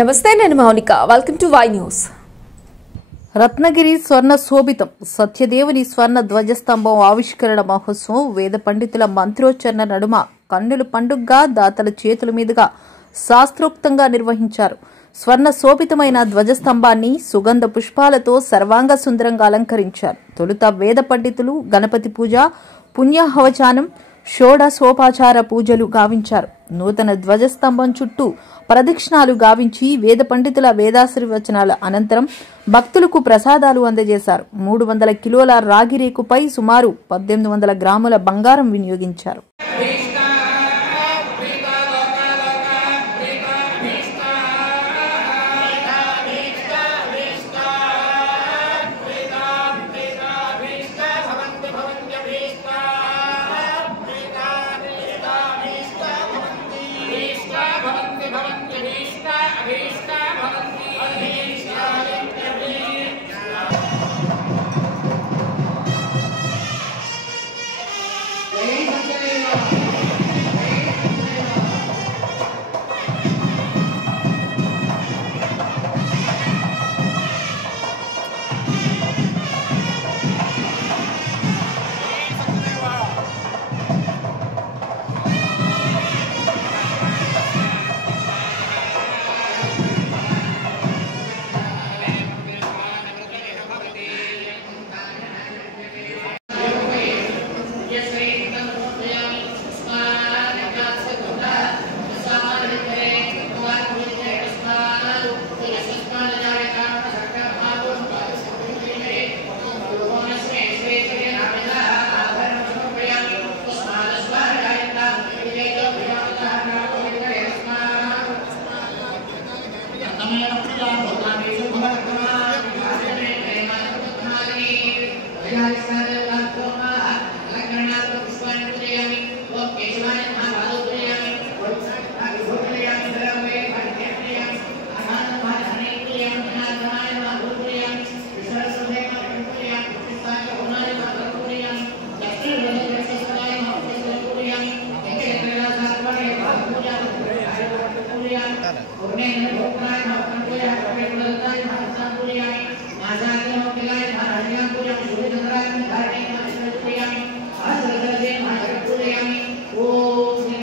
నమస్తే, నేను Mounika. Welcome to Y news. Ratnagiri స్వర్ణ శోభితం సత్యదేవుని స్వర్ణ ధ్వజస్తంభం ఆవిష్కరణ మహోత్సవం వేద పండితుల మంత్రోచ్చరణ నడుమ కన్నుల పండుగగా దాతల చేతుల మీదుగా శాస్త్రోక్తంగా నిర్వహించారు. స్వర్ణ శోభితమైన ధ్వజస్తంభాన్ని సుగంధ పుష్పాలతో సర్వాంగ సుందరంగా అలంకరించారు. తొలుత వేద పండితులు గణపతి పూజ, పుణ్యహవచానం, షోడశోపచార పూజలు గావించారు. నూతన ధ్వజస్తంభం చుట్టూ ప్రదక్షిణాలు గావించి వేద పండితుల వేదాశీర్వచనాల అనంతరం భక్తులకు ప్రసాదాలు అందజేశారు. 300 కిలోల రాగి రేకుపై సుమారు 1800 గ్రాముల బంగారం వినియోగించారు.